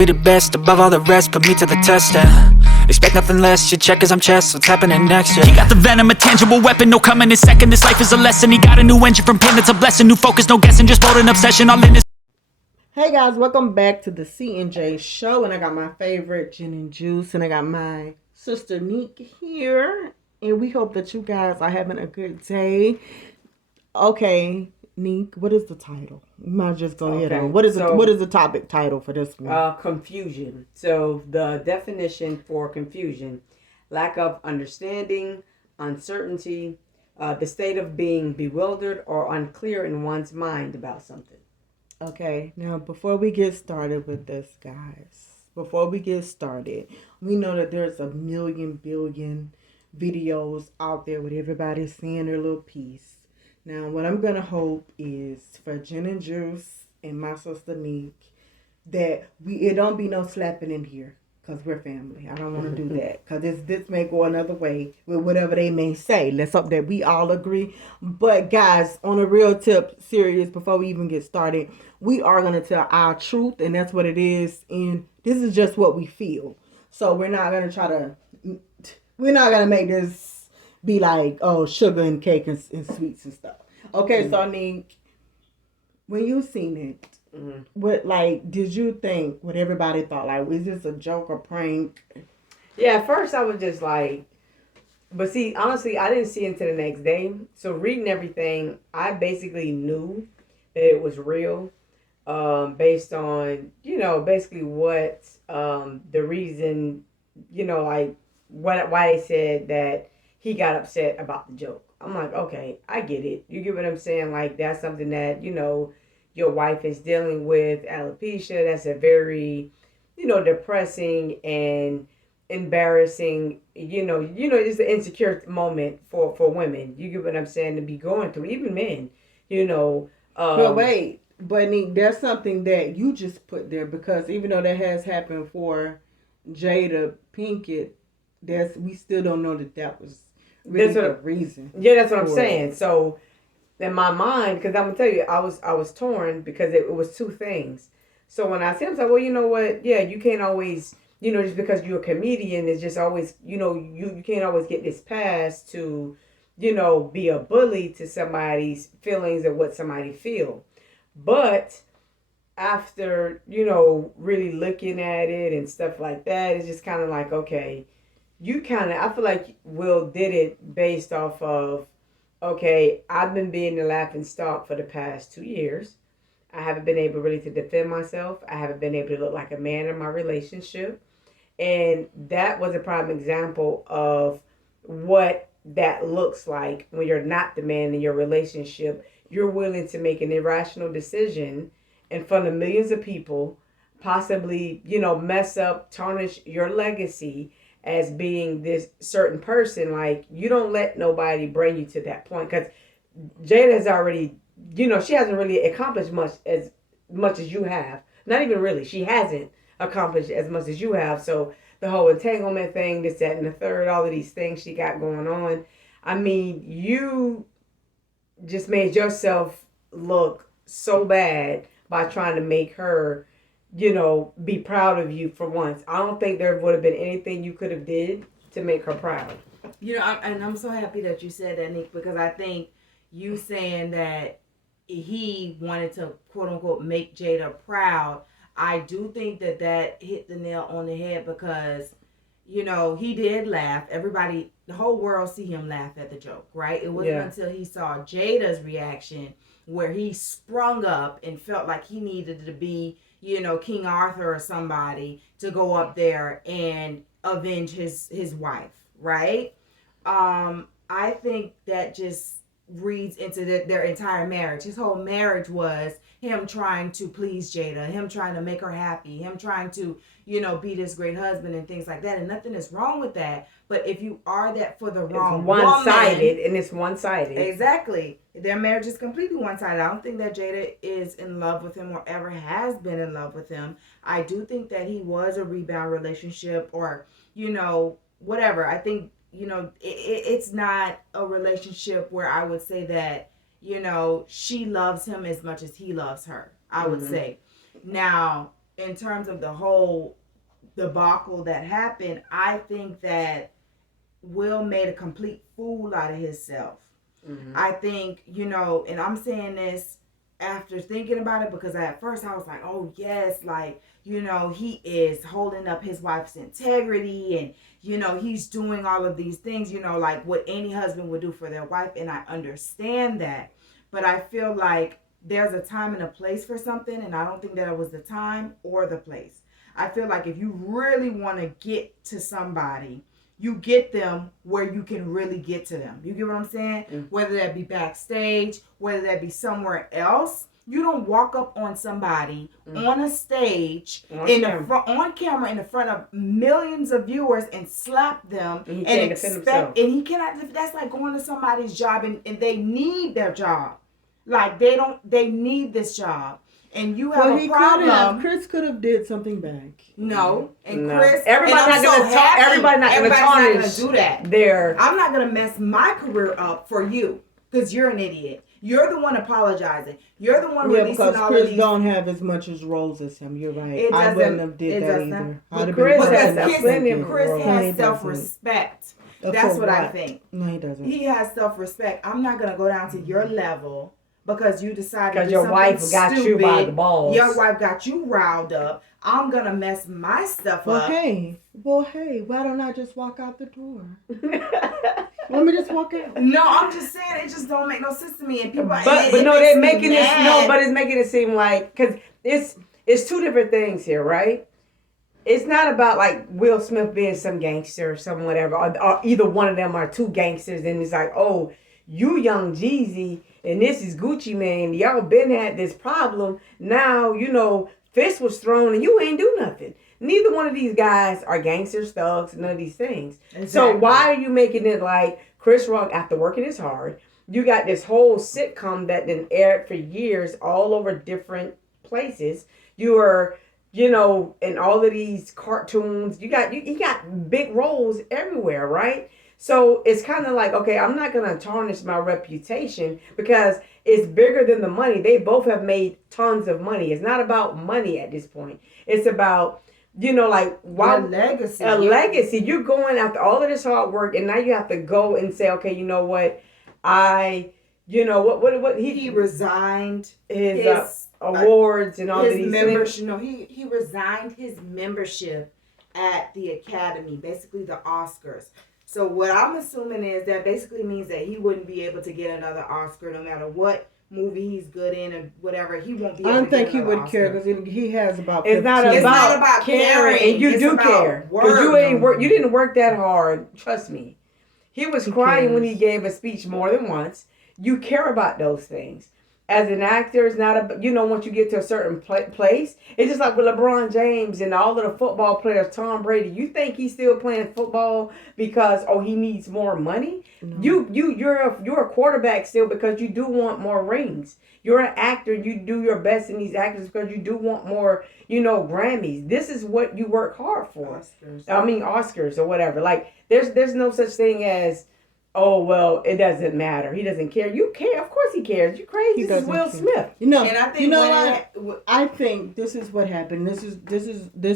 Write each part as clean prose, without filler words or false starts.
Be the best above all the rest, put me to the test, expect nothing less, you check as I'm chess, what's happening next, He got the venom, a tangible weapon, no coming in second. This life is a lesson, he got a new engine from pain, it's a blessing. New focus, no guessing, just bold and obsession, all in this. Hey guys, welcome back to the CNJShow, and I got my favorite gin and juice, and I got my sister NEEK here, and we hope that you guys are having a good day. Okay, NEEK, what is the title? You might just go ahead on. What is the topic title for this one? Confusion. So the definition for confusion: lack of understanding, uncertainty, the state of being bewildered or unclear in one's mind about something. Okay, now before we get started with this, guys, we know that there's a billion videos out there with everybody saying their little piece. Now, what I'm going to hope is for Gin and Juice and my sister NEEK that it don't be no slapping in here because we're family. I don't want to do that because this may go another way with whatever they may say. Let's hope that we all agree. But, guys, on a real tip, serious, before we even get started, we are going to tell our truth, and that's what it is. And this is just what we feel. So we're not going to make this be like, oh, sugar and cake and sweets and stuff. Okay, so NEEK, when you seen it, what did you think? What everybody thought? Like, was this a joke or prank? Yeah, at first I was just like, but see, honestly, I didn't see it until the next day. So reading everything, I basically knew that it was real, based on basically what the reason, why they said that he got upset about the joke. I'm like, okay, I get it. You get what I'm saying? Like, that's something that, your wife is dealing with, alopecia. That's a very, depressing and embarrassing, just an insecure moment for women. You get what I'm saying? To be going through, even men, But wait, but NEEK, there's something that you just put there, because even though that has happened for Jada Pinkett, we still don't know that was really the reason. Yeah, that's what I'm saying. So in my mind, because I'm gonna tell you, I was torn because it was two things. So when I said, I was like, well, you know what? Yeah, you can't always, just because you're a comedian, it's just always, you can't always get this pass to, be a bully to somebody's feelings or what somebody feel. But after, really looking at it and stuff like that, it's just kind of like, okay, I feel like Will did it based off of, okay, I've been being the laughing stock for the past 2 years. I haven't been able really to defend myself. I haven't been able to look like a man in my relationship. And that was a prime example of what that looks like when you're not the man in your relationship. You're willing to make an irrational decision in front of millions of people, possibly, mess up, tarnish your legacy as being this certain person. Like, you don't let nobody bring you to that point, because Jada has already, she hasn't really accomplished much as you have. Not even really. She hasn't accomplished as much as you have. So the whole entanglement thing, this, that, and the third, all of these things she got going on. I mean, you just made yourself look so bad by trying to make her, be proud of you for once. I don't think there would have been anything you could have did to make her proud. And I'm so happy that you said that, NEEK, because I think you saying that he wanted to, quote unquote, make Jada proud, I do think that hit the nail on the head, because, he did laugh. Everybody, the whole world see him laugh at the joke, right? It wasn't until he saw Jada's reaction where he sprung up and felt like he needed to be, King Arthur or somebody to go up there and avenge his wife, right? I think that just reads into their entire marriage. His whole marriage was him trying to please Jada, him trying to make her happy, him trying to, be this great husband and things like that. And nothing is wrong with that. But if you are that for the wrong woman, it's one-sided. Exactly. Their marriage is completely one-sided. I don't think that Jada is in love with him or ever has been in love with him. I do think that he was a rebound relationship, or, whatever. I think, it's not a relationship where I would say that, she loves him as much as he loves her, I would say. Now, in terms of the whole debacle that happened, I think that Will made a complete fool out of himself. Mm-hmm. I think, and I'm saying this after thinking about it, because at first I was like, oh yes, like, he is holding up his wife's integrity, and he's doing all of these things, like what any husband would do for their wife, and I understand that. But I feel like there's a time and a place for something, and I don't think that it was the time or the place. I feel like if you really want to get to somebody, you get them where you can really get to them. You get what I'm saying? Mm-hmm. Whether that be backstage, whether that be somewhere else. You don't walk up on somebody on a stage on camera in the front of millions of viewers and slap them and expect, and he cannot. That's like going to somebody's job and they need their job. Like they need this job. And you have a problem. Chris could have did something back. No, Chris. Everybody's not going to do that. I'm not going to mess my career up for you because you're an idiot. You're the one apologizing. You're the one releasing all Chris of these. Don't have as much as roles as him. You're right. I wouldn't have did that either. But Chris has self-respect. That's what I think. No, he doesn't. He has self-respect. I'm not going to go down to your level. Because you decided to do your wife got stupid. You by the balls. Your wife got you riled up. I'm gonna mess my stuff up. Hey, why don't I just walk out the door? Let me just walk out. No, I'm just saying it just don't make no sense to me. And people, but they're making it. No, but it's making it seem like because it's two different things here, right? It's not about like Will Smith being some gangster or some whatever, or either one of them are two gangsters, and it's like, oh, you young Jeezy. And this is Gucci Mane. Y'all been had this problem. Now, fist was thrown and you ain't do nothing. Neither one of these guys are gangsters, thugs, none of these things. Exactly. So why are you making it like Chris Rock, after working his hard, you got this whole sitcom that been aired for years all over different places. You are, in all of these cartoons. You got big roles everywhere, right? So it's kind of like, okay, I'm not going to tarnish my reputation because it's bigger than the money. They both have made tons of money. It's not about money at this point. It's about, why legacy. A legacy. You're going after all of this hard work, and now you have to go and say, okay, you know what? He resigned his awards and all of these things. No, he resigned his membership at the Academy, basically the Oscars. So what I'm assuming is that basically means that he wouldn't be able to get another Oscar no matter what movie he's good in or whatever. He won't be able to get another Oscar. I don't think he would care because he has about 15. It's not about caring. And you do care. Because you didn't work that hard. Trust me. He was crying when he gave a speech more than once. You care about those things. As an actor, it's not once you get to a certain place, it's just like with LeBron James and all of the football players, Tom Brady. You think he's still playing football because he needs more money? No. You're a quarterback still because you do want more rings. You're an actor. You do your best in these actors because you do want more, Grammys. This is what you work hard for. Oscars or whatever. Like there's no such thing as, oh, well, it doesn't matter. He doesn't care. You care. Of course he cares. You crazy. This is Will Smith. And I think I think this is what happened. This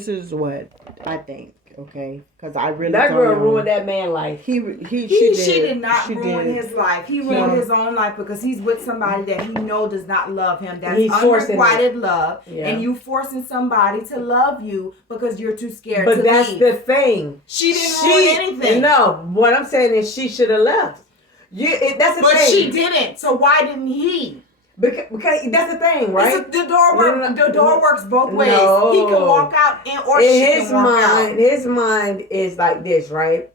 is what I think. Okay, because I really that girl ruined that man's life. She did not ruin his life. He ruined his own life because he's with somebody that he does not love him. That's unrequited love, and you forcing somebody to love you because you're too scared. But that's leave. the thing. She didn't ruin anything. No, what I'm saying is she should have left. That's the thing. But she didn't. So why didn't he? Because that's the thing, right? The door works both ways. No. He can walk out or she can walk out. His mind is like this, right?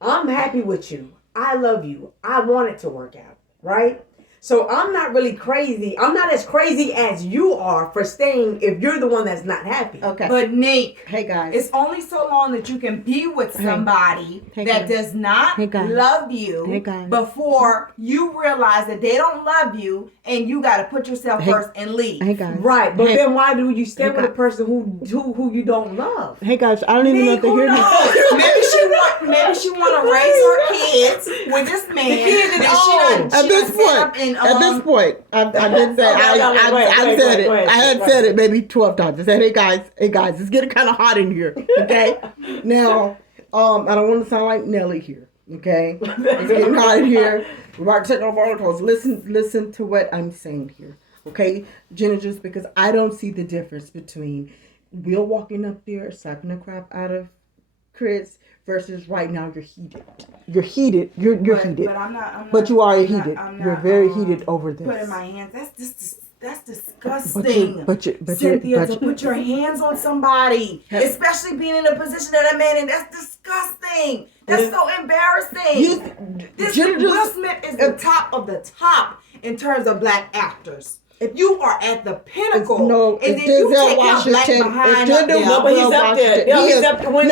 I'm happy with you. I love you. I want it to work out, right? So I'm not really crazy. I'm not as crazy as you are for staying if you're the one that's not happy. Okay. But NEEK, hey guys, it's only so long that you can be with somebody that does not love you before you realize that they don't love you and you got to put yourself first and leave. Hey guys. Right. But then why do you stay with a person who you don't love? Hey guys, I don't even know if they hear me. Maybe she want to raise her kids with this man. The kids is old. At this point. And at this point, I did say I said it. I had said it maybe 12 times. I said, hey guys, it's getting kind of hot in here. Okay, now I don't want to sound like Nelly here. Okay, it's getting hot in here. We're about to take off our clothes. Listen to what I'm saying here. Okay, Jenna, just because I don't see the difference between Will walking up there slapping the crap out of Chris versus right now you're heated. You're heated. You're heated. But I'm not. But you are heated. I'm not, You're very heated over this. Putting my hands. That's disgusting. Cynthia, to put your hands on somebody, especially being in a position that I'm in, and that's disgusting. That's so embarrassing. Will Smith is the top of the top in terms of black actors. If you are at the pinnacle, and then you take your black behind up there. No, but he's up there. He's up there. When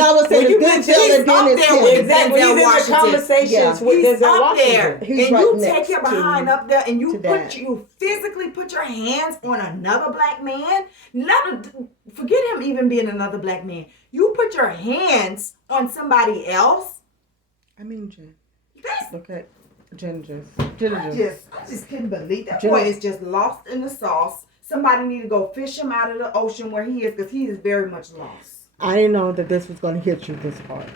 you mention he's up there with exactly. He's in the conversations with Denzel Washington. He's and right you next take your behind up there, and you physically put your hands on another black man. Forget him even being another black man. You put your hands on somebody else. I mean, Jen. Okay. Jen. I just couldn't believe that boy is just lost in the sauce. Somebody need to go fish him out of the ocean where he is, because he is very much lost. I didn't know that this was going to hit you this hard.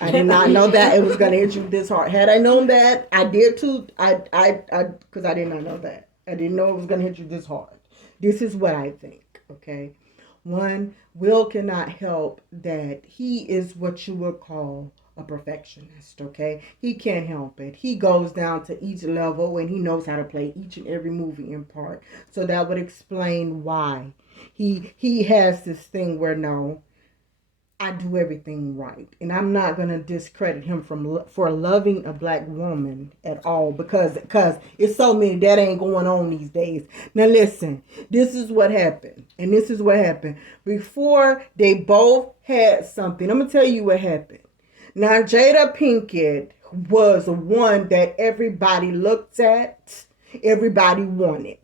I did not know that it was going to hit you this hard. Had I known that, I did too. Because I did not know that. I didn't know it was going to hit you this hard. This is what I think. Okay, one, Will cannot help that he is what you would call a perfectionist, okay? He can't help it. He goes down to each level and he knows how to play each and every movie in part. So that would explain why he has this thing where, no, I do everything right. And I'm not going to discredit him for loving a black woman at all, because it's so many that ain't going on these days. Now listen, this is what happened. And this is what happened. Before they both had something, I'm going to tell you what happened. Now, Jada Pinkett was one that everybody looked at, everybody wanted.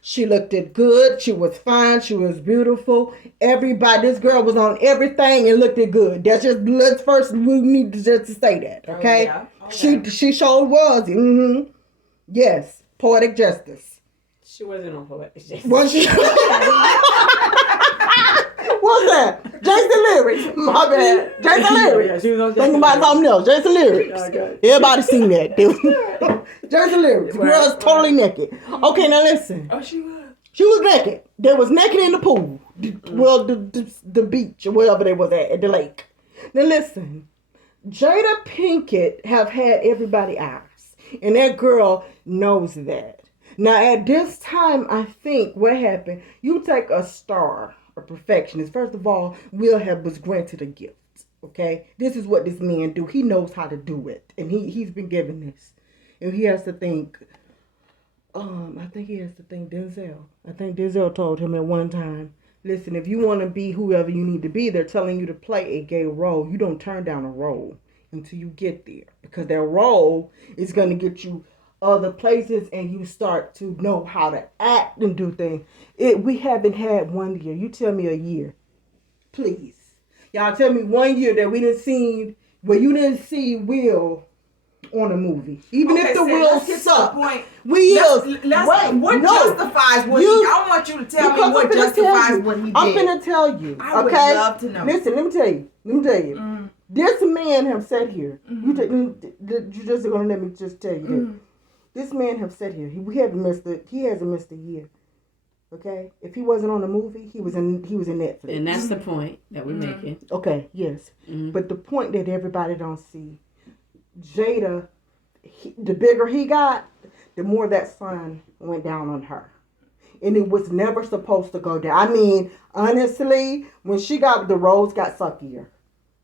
She looked good, she was fine, she was beautiful. This girl was on everything and looked good. We need to just say that, okay? Oh, yeah. She sure was. Mm-hmm. Yes, poetic justice. She wasn't on poetic justice. Was she? What's that? Jason Lyrics. My bad. Jason Lyrics. Yeah, she was on Think about something else. Jason Lyrics. Okay. Everybody seen that. Jason Lyrics. The girl's totally naked. Okay, now listen. Oh, she was? She was naked. They was naked in the pool. Well, the beach or wherever they was at the lake. Now listen. Jada Pinkett have had everybody's eyes. And that girl knows that. Now at this time, I think what happened, you take a star, a perfectionist. First of all, was granted a gift. Okay, this is what this man do. He knows how to do it, and he's been given this, and he has to think. I think he has to think Denzel. I think Denzel told him at one time, "Listen, if you want to be whoever you need to be, they're telling you to play a gay role. You don't turn down a role until you get there, because that role is going to get you other places, and you start to know how to act and do things." We haven't had 1 year. You tell me a year, please. Y'all tell me 1 year that we didn't see, where you didn't see Will on a movie, even if the Will sucked. What justifies what he? I want you to tell me what justifies what he did. I'm gonna tell you. I would love to know. Listen, let me tell you. Mm. This man have said here. Mm-hmm. You just gonna let me just tell you that. This man have said here. He hasn't missed a year. Okay, if he wasn't on a movie, he was in Netflix. And that's the point that we're making. Okay, yes, but the point that everybody don't see, Jada, the bigger he got, the more that sun went down on her, and it was never supposed to go down. I mean, honestly, when she got the roles got suckier,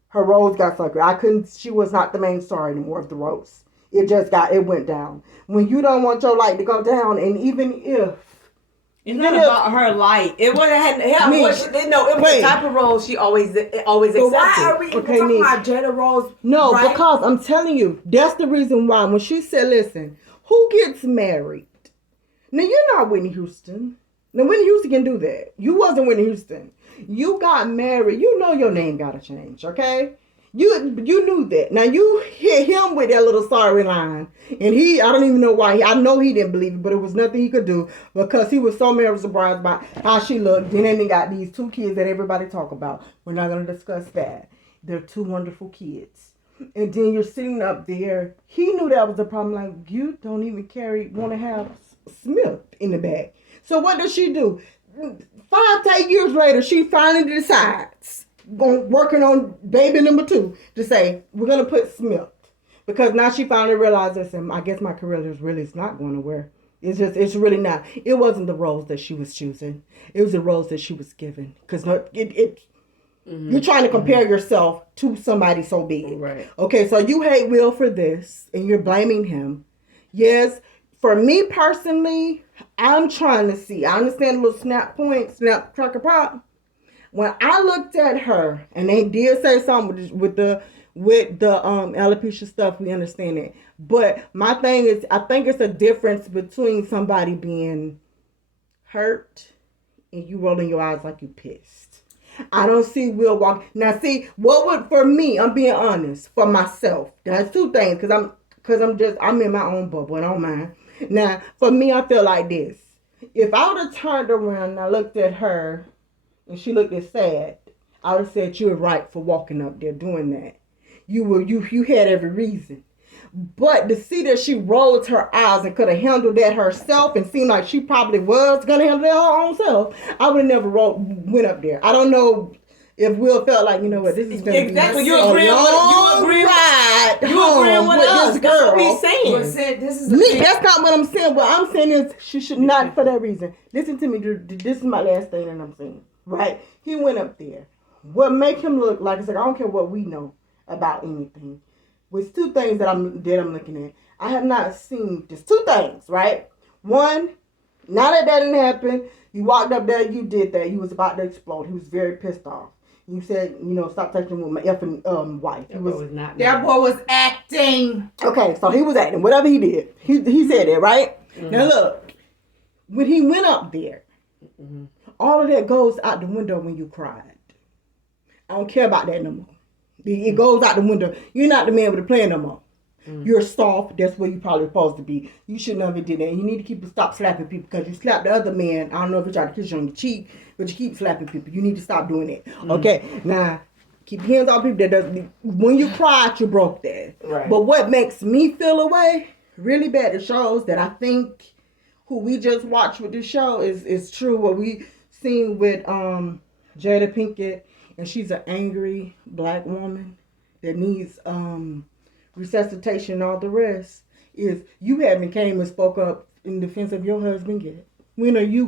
her roles got suckier. She was not the main star anymore of the roles. It went down. When you don't want your light to go down, and even if. It's not about her light. It wasn't. It was the type of role she always accepted. Why are we talking about Jada roles? No, right? Because I'm telling you, that's the reason why. When she said, "Listen, who gets married?" Now you're not Whitney Houston. Now Whitney Houston can do that. You wasn't Whitney Houston. You got married. You know your name gotta change, okay? You knew that. Now you hit him with that little sorry line, and I don't even know why. I know he didn't believe it, but it was nothing he could do because he was so surprised by how she looked. Then they got these 2 kids that everybody talk about. We're not gonna discuss that. They're 2 wonderful kids, and then you're sitting up there. He knew that was the problem. Like, you don't even want to have Smith in the bag. So what does she do? 5 to 8 years later, she finally decides. Working on baby number 2 to say we're gonna put Smith, because now she finally realizes, and I guess my career is not going nowhere. It's really not. It wasn't the roles that she was choosing. It was the roles that she was given. Because you're trying to compare yourself to somebody so big. Right. Okay, so you hate Will for this, and you're blaming him. Yes, for me personally, I'm trying to see. I understand the little snap cracker pop. When I looked at her, and they did say something with the alopecia stuff, we understand it. But my thing is, I think it's a difference between somebody being hurt and you rolling your eyes like you pissed. I don't see Will walk. Now, see, what would, for me, I'm being honest, for myself, that's 2 things, because I'm in my own bubble, and I don't mind. Now, for me, I feel like this. If I would have turned around and I looked at her, and she looked as sad, I would have said you were right for walking up there doing that. You had every reason. But to see that she rolled her eyes and could have handled that herself and seemed like she probably was going to handle that her own self, I would have never went up there. I don't know if Will felt like, you know what, this is going to be a long ride home with this girl. That's what we're saying. That's not what I'm saying. What I'm saying is she should not, for that reason. Listen to me. This is my last thing that I'm saying. Right? He went up there. What make him look like, I don't care what we know about anything. With 2 things that I'm looking at. I have not seen, just 2 things, right? One, now that didn't happen, you walked up there, you did that. You was about to explode. He was very pissed off. You said, stop touching with my effing wife. That boy was not. That boy was acting. Okay, so he was acting. Whatever he did. He said that, right? Mm-hmm. Now look, when he went up there, all of that goes out the window when you cried. I don't care about that no more. It goes out the window. You're not the man with the plan no more. You're soft. That's where you probably supposed to be. You should never did that. You need to stop slapping people, because you slap the other man. I don't know if you try to kiss you on your cheek, but you keep slapping people. You need to stop doing that. Okay, now keep your hands off people. When you cried, you broke that. Right. But what makes me feel away really bad, it shows that I think who we just watched with this show is true. What we seen with Jada Pinkett, and she's an angry black woman that needs resuscitation and all the rest, is you haven't came and spoke up in defense of your husband yet.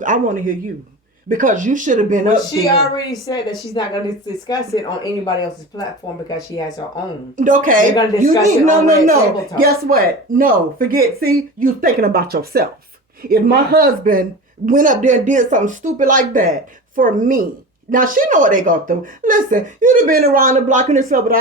I want to hear you. Because you should have been up there. She already said that she's not going to discuss it on anybody else's platform because she has her own. Okay. They're going to discuss it on Red Table Talk. Guess what? No, forget. See, you thinking about yourself. If my husband went up there and did something stupid like that for me, now she know what they go through. Listen, you'd have been around the block and stuff with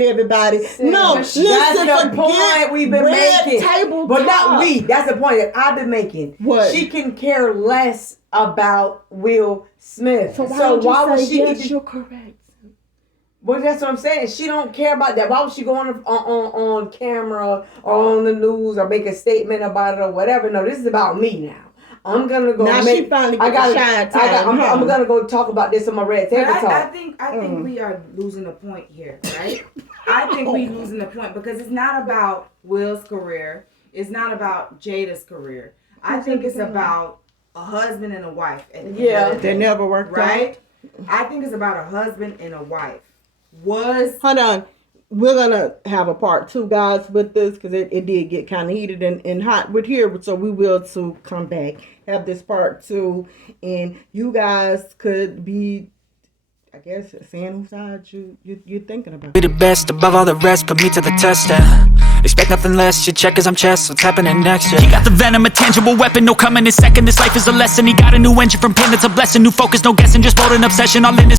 everybody. No, that's the point we've been making. But not we. That's the point that I've been making. What? She can care less about Will Smith. So why would she? Yes, you're correct. Well, that's what I'm saying. She don't care about that. Why would she go on camera or on the news or make a statement about it or whatever? No, this is about me now. I'm gonna go. Now she finally got shine time. I'm gonna go talk about this on my Red Table Talk. I think we are losing the point here, right? I think we losing the point because it's not about Will's career. It's not about Jada's career. I think it's about a husband and a wife. They never worked right. I think it's about a husband and a wife. Hold on. We're going to have a part 2, guys, with this, because it did get kind of heated and hot with here. So we will to come back, have this part 2. And you guys could be, I guess, saying whose side you're thinking about. Be the best above all the rest, put me to the test, expect nothing less, you check as I'm chess, what's happening next, He got the venom, a tangible weapon, no coming in second. This life is a lesson, he got a new engine from pain, it's a blessing. New focus, no guessing, just bold and obsession, all in his